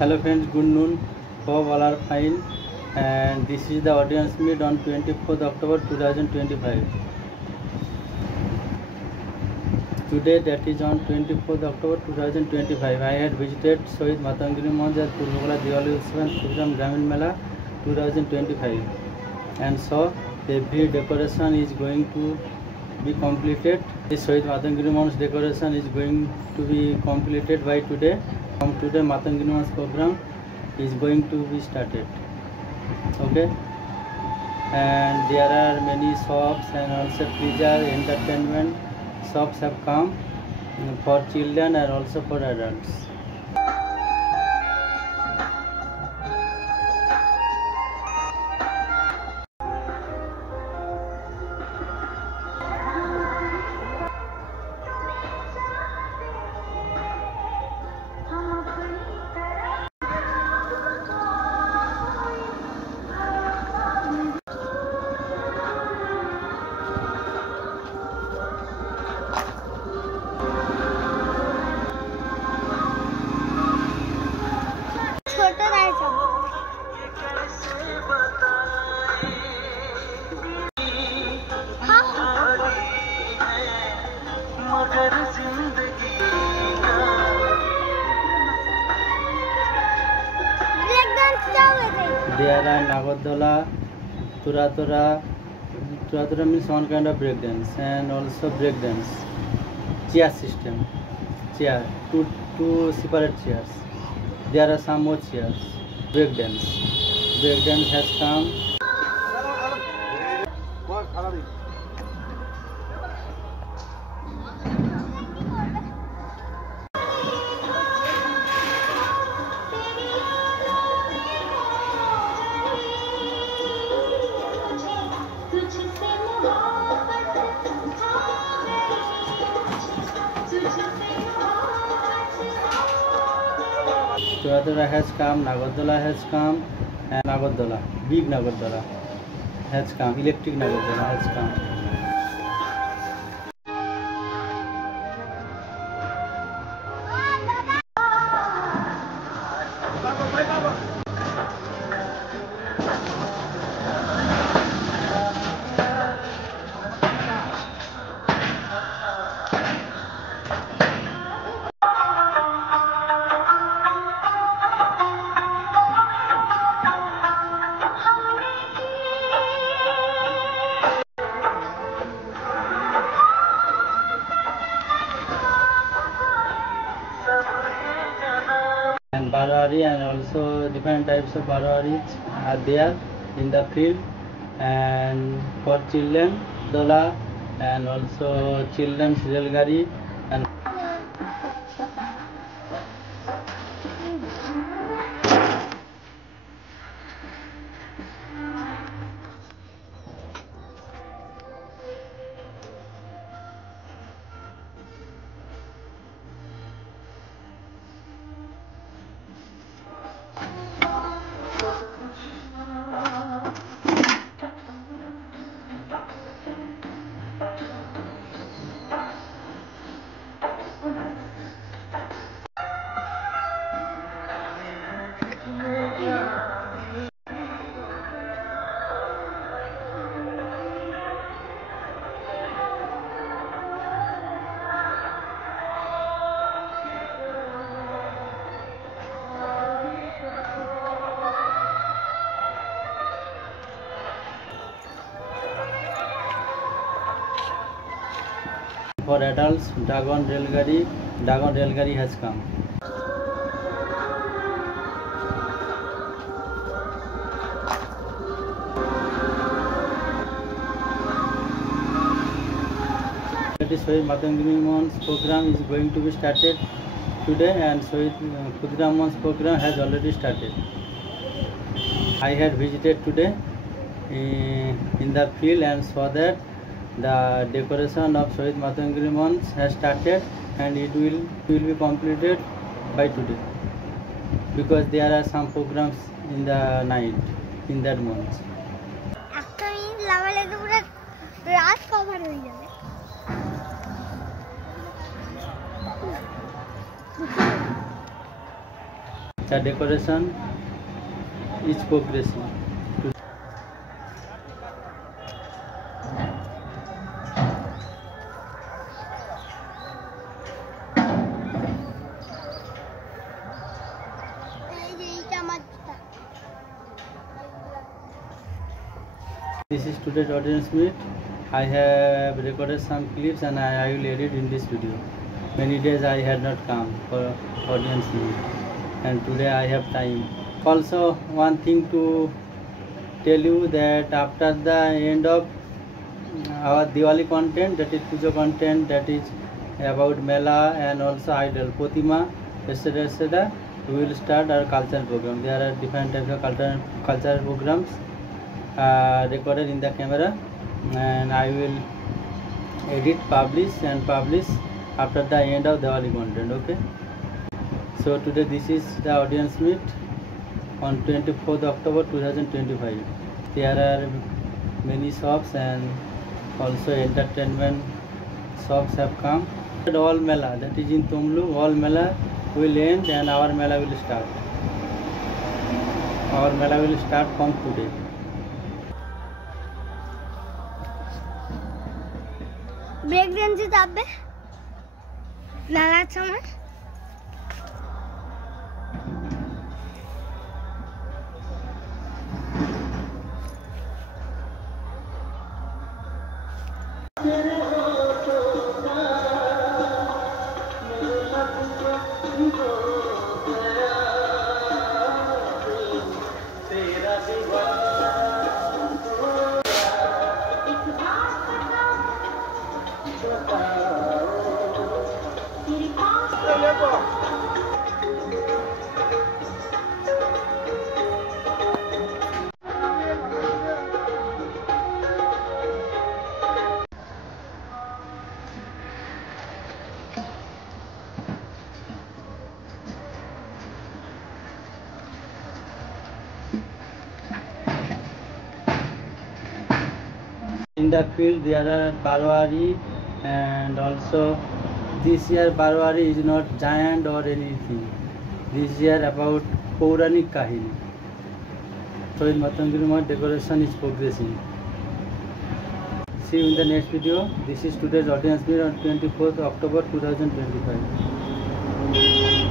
Hello friends, good noon. Hope all are fine. And this is the audience meet on 24th October 2025. Today, that is on 24th October 2025, I had visited Shohid Matangiri Monj at Purbogola Diwali Utsav and Kudiram Gramin Mela 2025 and saw every decoration is going to be completed. This Shohid Matangiri Monj decoration is going to be completed by today. From today, Matangiri Monj program is going to be started. Okay, and there are many shops and also pleasure entertainment shops have come for children and also for adults. There are Nagardola, Tura means one kind of breakdance and also breakdance. Chair system, two separate chairs. There are some more chairs. Breakdance has come. Tura has come, Nagardola has come, and big Nagardola has come, electric Nagardola has come. And Barwari and also different types of Barwaris are there in the field, and for children Dola and also children's Railgari and for adults, Dragon Railgari has come. Shohid Matangiri Monj program is going to be started today, and Shohid Kudiram Monj program has already started. I had visited today in the field and saw that the decoration of Shohid Matangiri Monj has started, and it will be completed by today, because there are some programs in the night in that month. The decoration is progressing. This is today's audience meet. I have recorded some clips and I will edit in this video. Many days I had not come for audience meet, and today I have time. Also, one thing to tell you that after the end of our Diwali content, that is puja content, that is about Mela and also idol, Potima, etc., we will start our cultural program. There are different types of cultural programs recorded in the camera, and I will edit, publish after the end of Diwali content. Okay, so today this is the audience meet on 24th October 2025. There are many shops and also entertainment shops have come. All Mela, that is in Tumlu, all Mela will end and our Mela will start. Our Mela will start from today. Break ড্যান্সে যাবে মেলার সময়। In the field there are Barwari, and also this year Barwari is not giant or anything. This year about Pauranik Kahini. So in Matangiri Math decoration is progressing. See you in the next video. This is today's audience meet on 24th October 2025.